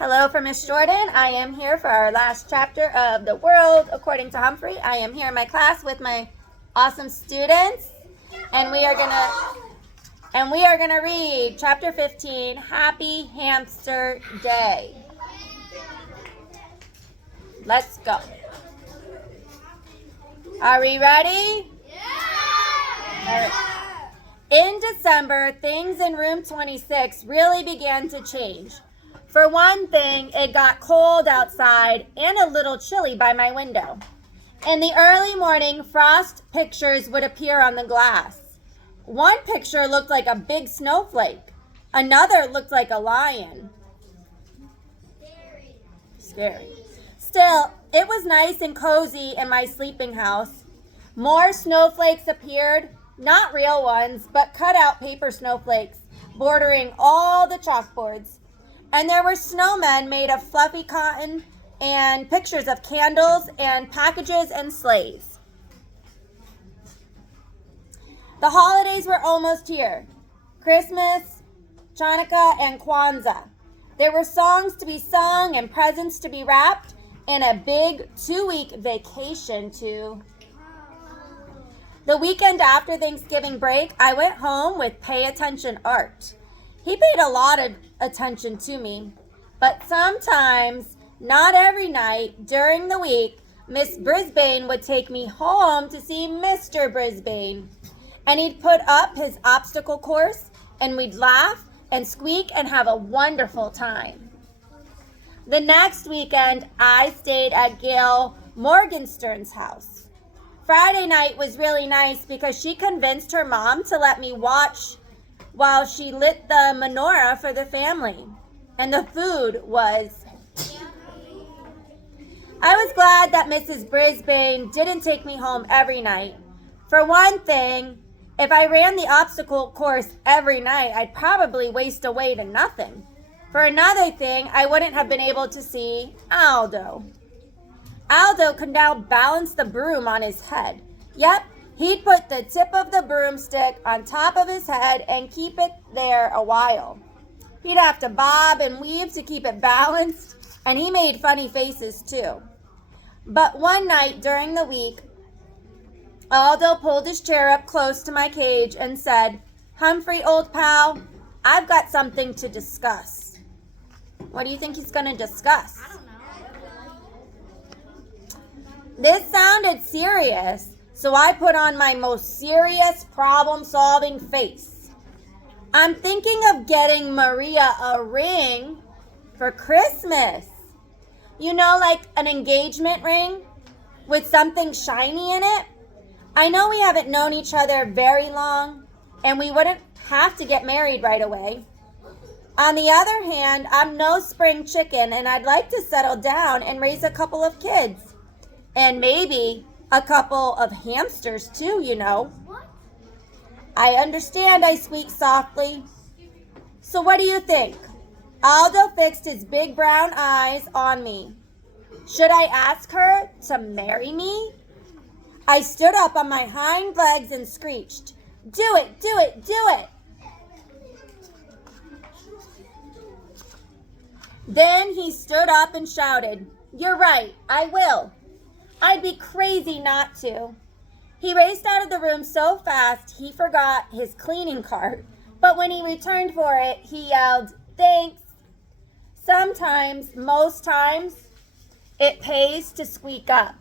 Hello from Miss Jordan. I am here for our last chapter of The World According to Humphrey. I am here in my class with my awesome students, and we are gonna read chapter 15, Happy Hamster Day. Let's go. Are we ready? Yeah! In December, things in room 26 really began to change. For one thing, it got cold outside and a little chilly by my window. In the early morning, frost pictures would appear on the glass. One picture looked like a big snowflake. Another looked like a lion. Scary. Still, it was nice and cozy in my sleeping house. More snowflakes appeared, not real ones, but cut-out paper snowflakes, bordering all the chalkboards. And there were snowmen made of fluffy cotton and pictures of candles and packages and sleighs. The holidays were almost here. Christmas, Chanukah, and Kwanzaa. There were songs to be sung and presents to be wrapped and a big 2-week vacation too. The weekend after Thanksgiving break, I went home with Pay Attention Art. He paid a lot of attention to me, but sometimes, not every night, during the week, Miss Brisbane would take me home to see Mr. Brisbane. And he'd put up his obstacle course, and we'd laugh and squeak and have a wonderful time. The next weekend, I stayed at Gail Morgenstern's house. Friday night was really nice because she convinced her mom to let me watch while she lit the menorah for the family. And the food was yummy. I was glad that Mrs. Brisbane didn't take me home every night. For one thing, if I ran the obstacle course every night, I'd probably waste away to nothing. For another thing, I wouldn't have been able to see Aldo. Aldo could now balance the broom on his head. Yep, he'd put the tip of the broomstick on top of his head and keep it there a while. He'd have to bob and weave to keep it balanced, and he made funny faces too. But one night during the week, Aldo pulled his chair up close to my cage and said, "Humphrey, old pal, I've got something to discuss." What do you think he's going to discuss? I don't know. This sounded serious, so I put on my most serious problem-solving face. I'm thinking of getting Maria a ring for Christmas. You know, like an engagement ring with something shiny in it. I know we haven't known each other very long, and we wouldn't have to get married right away. On the other hand, I'm no spring chicken, and I'd like to settle down and raise a couple of kids. And maybe a couple of hamsters too, you know. What? I understand, I squeaked softly. So what do you think? Aldo fixed his big brown eyes on me. Should I ask her to marry me? I stood up on my hind legs and screeched, "Do it, do it, do it!" Then he stood up and shouted, "You're right, I will. I'd be crazy not to." He raced out of the room so fast he forgot his cleaning cart, but when he returned for it, he yelled, "Thanks." Sometimes, most times, it pays to squeak up.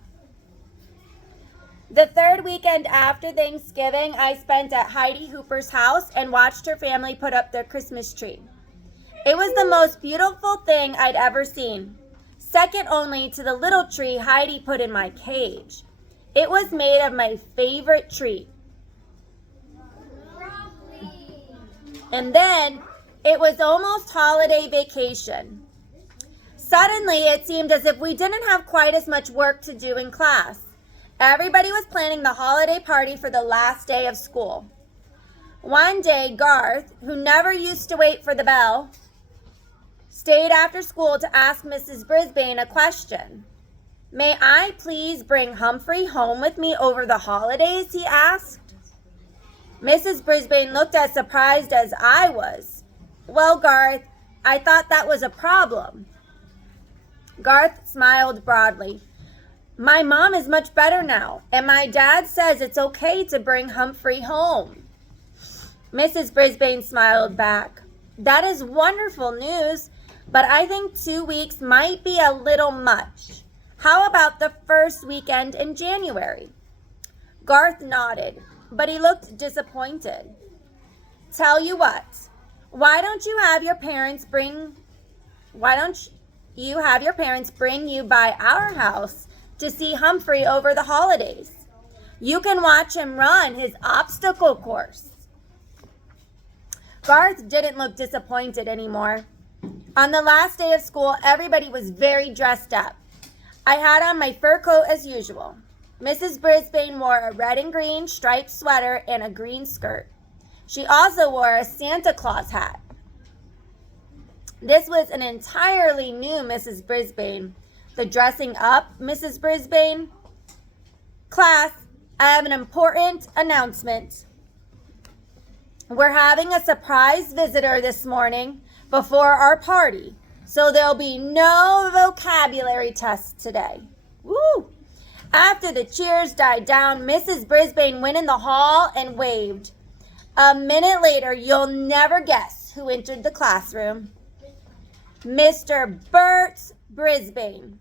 The third weekend after Thanksgiving, I spent at Heidi Hooper's house and watched her family put up their Christmas tree. It was the most beautiful thing I'd ever seen, second only to the little tree Heidi put in my cage. It was made of my favorite treat. And then it was almost holiday vacation. Suddenly, it seemed as if we didn't have quite as much work to do in class. Everybody was planning the holiday party for the last day of school. One day, Garth, who never used to wait for the bell, stayed after school to ask Mrs. Brisbane a question. "May I please bring Humphrey home with me over the holidays?" he asked. Mrs. Brisbane looked as surprised as I was. "Well, Garth, I thought that was a problem. Garth smiled broadly. My mom is much better now, and my dad says it's okay to bring Humphrey home. Mrs. Brisbane smiled back. That is wonderful news, but I think 2 weeks might be a little much. How about the first weekend in January? Garth nodded, but he looked disappointed. Tell you what, why don't you have your parents bring you by our house to see Humphrey over the holidays? You can watch him run his obstacle course. Garth didn't look disappointed anymore. On the last day of school, everybody was very dressed up. I had on my fur coat as usual. Mrs. Brisbane wore a red and green striped sweater and a green skirt. She also wore a Santa Claus hat. This was an entirely new Mrs. Brisbane. The dressing up Mrs. Brisbane. Class, I have an important announcement. We're having a surprise visitor this morning before our party, so there'll be no vocabulary tests today. Woo! After the cheers died down, Mrs. Brisbane went in the hall and waved. A minute later, you'll never guess who entered the classroom. Mr. Bert Brisbane.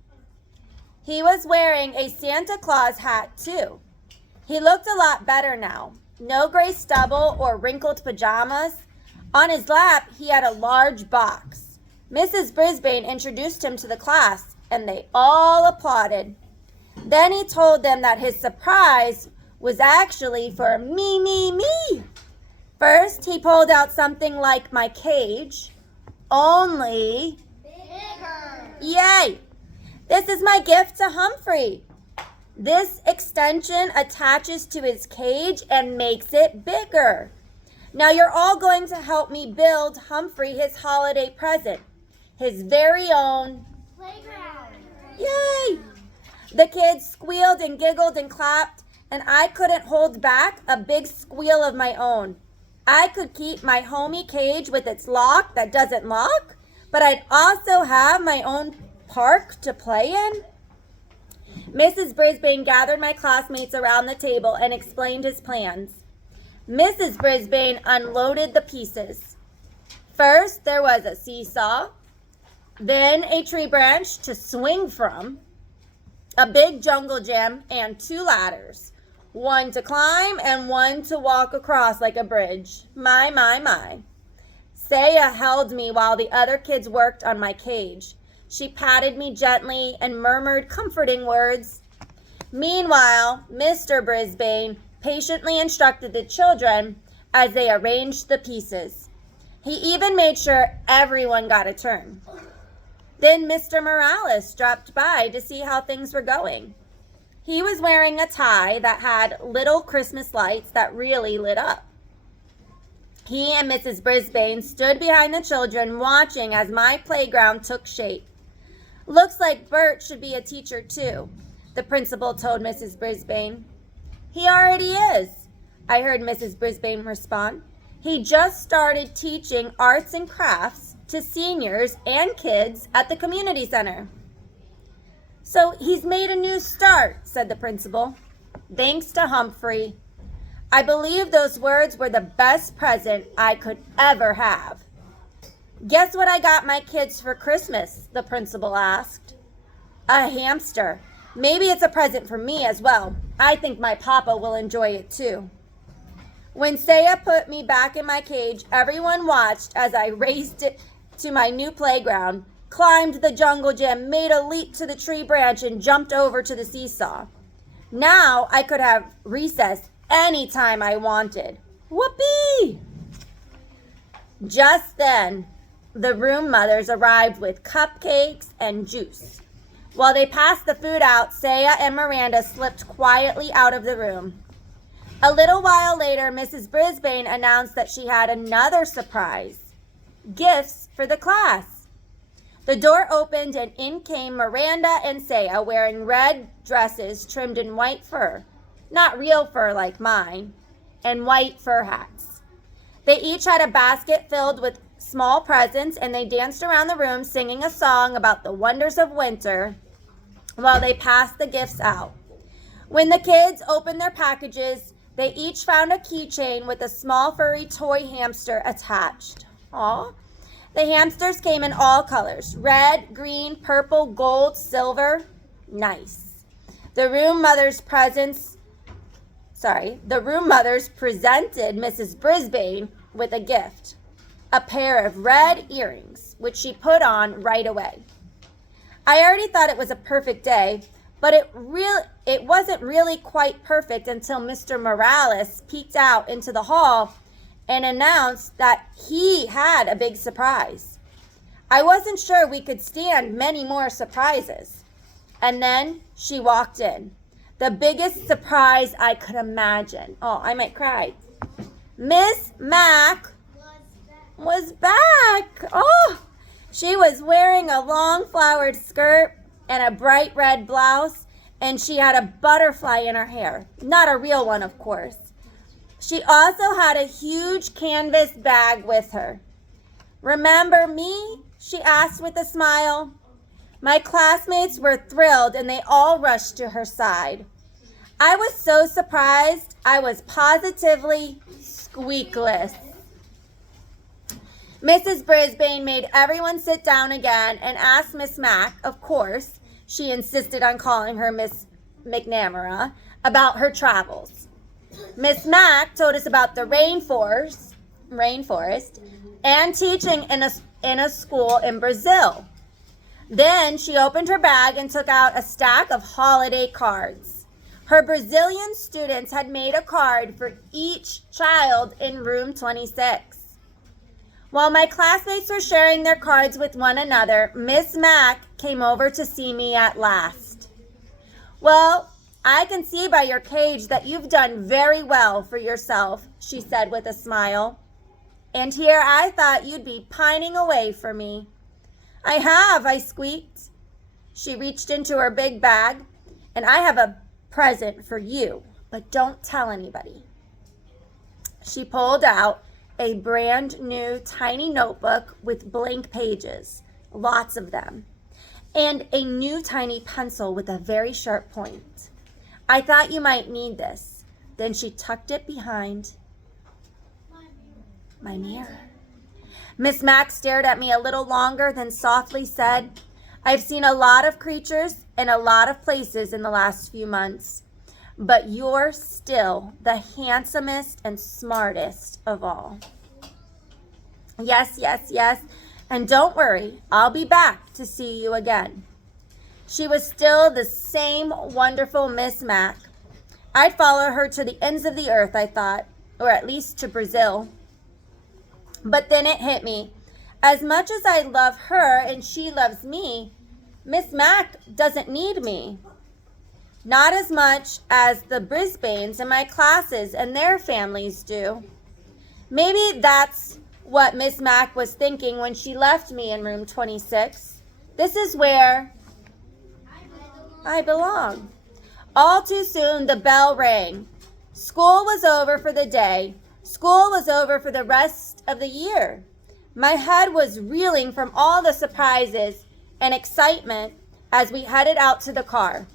He was wearing a Santa Claus hat, too. He looked a lot better now. No gray stubble or wrinkled pajamas. On his lap, he had a large box. Mrs. Brisbane introduced him to the class, and they all applauded. Then he told them that his surprise was actually for me. First, he pulled out something like my cage, only bigger. Yay! This is my gift to Humphrey. This extension attaches to his cage and makes it bigger. Now you're all going to help me build Humphrey his holiday present, his very own playground. Yay! The kids squealed and giggled and clapped, and I couldn't hold back a big squeal of my own. I could keep my homey cage with its lock that doesn't lock, but I'd also have my own park to play in. Mrs. Brisbane gathered my classmates around the table and explained his plans. Mrs. Brisbane unloaded the pieces. First, there was a seesaw, then a tree branch to swing from, a big jungle gym, and 2 ladders. One to climb and one to walk across like a bridge. My. Saya held me while the other kids worked on my cage. She patted me gently and murmured comforting words. Meanwhile, Mr. Brisbane patiently instructed the children as they arranged the pieces. He even made sure everyone got a turn. Then Mr. Morales dropped by to see how things were going. He was wearing a tie that had little Christmas lights that really lit up. He and Mrs. Brisbane stood behind the children watching as my playground took shape. Looks like Bert should be a teacher too, the principal told Mrs. Brisbane. He already is, I heard Mrs. Brisbane respond. He just started teaching arts and crafts to seniors and kids at the community center. So he's made a new start, said the principal. Thanks to Humphrey. I believe those words were the best present I could ever have. Guess what I got my kids for Christmas? The principal asked. A hamster. Maybe it's a present for me as well. I think my papa will enjoy it too. When Saya put me back in my cage, everyone watched as I raced it to my new playground, climbed the jungle gym, made a leap to the tree branch, and jumped over to the seesaw. Now I could have recess anytime I wanted. Whoopee! Just then, the room mothers arrived with cupcakes and juice. While they passed the food out, Saya and Miranda slipped quietly out of the room. A little while later, Mrs. Brisbane announced that she had another surprise. Gifts for the class. The door opened and in came Miranda and Saya wearing red dresses trimmed in white fur, not real fur like mine, and white fur hats. They each had a basket filled with small presents, and they danced around the room singing a song about the wonders of winter while they passed the gifts out. When the kids opened their packages, they each found a keychain with a small furry toy hamster attached. Aw. The hamsters came in all colors: red, green, purple, gold, silver. Nice. The room mothers presented Mrs. Brisbane with a gift, a pair of red earrings, which she put on right away. I already thought it was a perfect day, but it wasn't really quite perfect until Mr. Morales peeked out into the hall and announced that he had a big surprise. I wasn't sure we could stand many more surprises. And then she walked in. The biggest surprise I could imagine. Oh, I might cry. Miss Mac was back. Oh, she was wearing a long flowered skirt and a bright red blouse, and she had a butterfly in her hair. Not a real one, of course. She also had a huge canvas bag with her. "Remember me?" she asked with a smile. My classmates were thrilled, and they all rushed to her side. I was so surprised, I was positively squeakless. Mrs. Brisbane made everyone sit down again and asked Miss Mac, of course, she insisted on calling her Miss McNamara, about her travels. Miss Mac told us about the rainforest and teaching in a school in Brazil. Then she opened her bag and took out a stack of holiday cards. Her Brazilian students had made a card for each child in room 26. While my classmates were sharing their cards with one another, Miss Mac came over to see me at last. "Well, I can see by your cage that you've done very well for yourself," she said with a smile. "And here I thought you'd be pining away for me." "I have," I squeaked. She reached into her big bag. "And I have a present for you, but don't tell anybody." She pulled out a brand new tiny notebook with blank pages, lots of them, and a new tiny pencil with a very sharp point. "I thought you might need this." Then she tucked it behind my mirror. Miss Mac stared at me a little longer, then softly said, "I've seen a lot of creatures in a lot of places in the last few months, but you're still the handsomest and smartest of all." Yes, yes, yes. "And don't worry, I'll be back to see you again." She was still the same wonderful Miss Mac. I'd follow her to the ends of the earth, I thought, or at least to Brazil. But then it hit me. As much as I love her and she loves me, Miss Mac doesn't need me. Not as much as the Brisbanes in my classes and their families do. Maybe that's what Miss Mac was thinking when she left me in room 26. This is where I belong. All too soon, the bell rang. School was over for the day. School was over for the rest of the year. My head was reeling from all the surprises and excitement as we headed out to the car.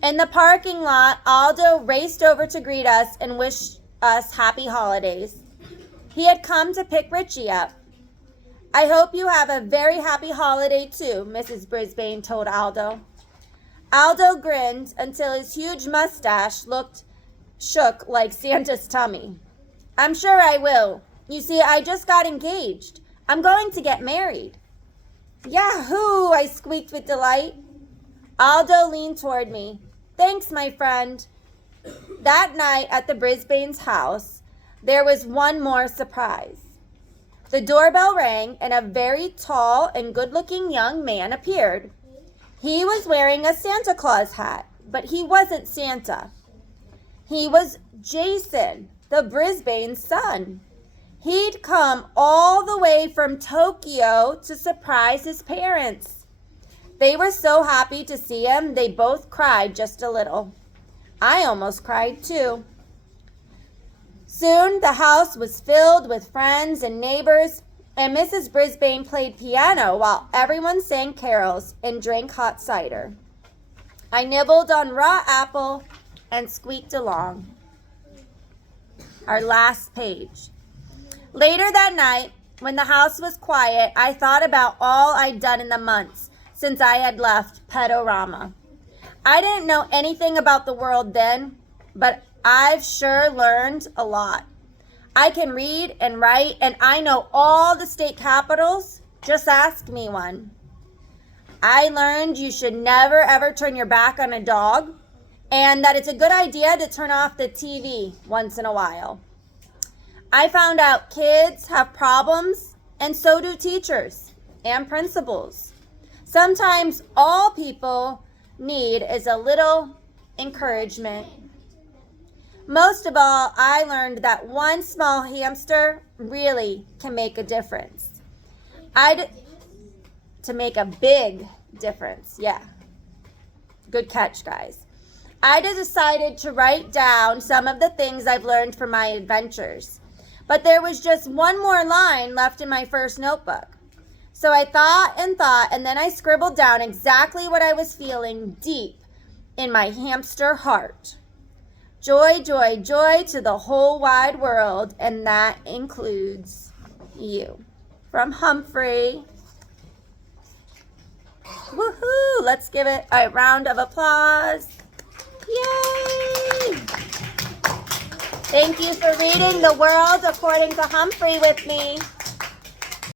In the parking lot, Aldo raced over to greet us and wish us happy holidays. He had come to pick Richie up. "I hope you have a very happy holiday too," Mrs. Brisbane told Aldo. Aldo grinned until his huge mustache shook like Santa's tummy. "I'm sure I will. You see, I just got engaged. I'm going to get married." "Yahoo!" I squeaked with delight. Aldo leaned toward me. "Thanks, my friend." That night at the Brisbane's house, there was one more surprise. The doorbell rang and a very tall and good-looking young man appeared. He was wearing a Santa Claus hat, but he wasn't Santa. He was Jason, the Brisbane's son. He'd come all the way from Tokyo to surprise his parents. They were so happy to see him, they both cried just a little. I almost cried too. Soon the house was filled with friends and neighbors, and Mrs. Brisbane played piano while everyone sang carols and drank hot cider. I nibbled on raw apple and squeaked along. Our last page. Later that night, when the house was quiet, I thought about all I'd done in the months since I had left Pedorama. I didn't know anything about the world then, but I've sure learned a lot. I can read and write, and I know all the state capitals. Just ask me one. I learned you should never ever turn your back on a dog, and that it's a good idea to turn off the TV once in a while. I found out kids have problems, and so do teachers and principals. Sometimes all people need is a little encouragement. Most of all, I learned that one small hamster really can make a difference. To make a big difference, yeah. Good catch, guys. I decided to write down some of the things I've learned from my adventures. But there was just one more line left in my first notebook. So I thought, and then I scribbled down exactly what I was feeling deep in my hamster heart. Joy, joy, joy to the whole wide world, and that includes you. From Humphrey. Woohoo! Let's give it a round of applause. Yay! Thank you for reading The World According to Humphrey with me.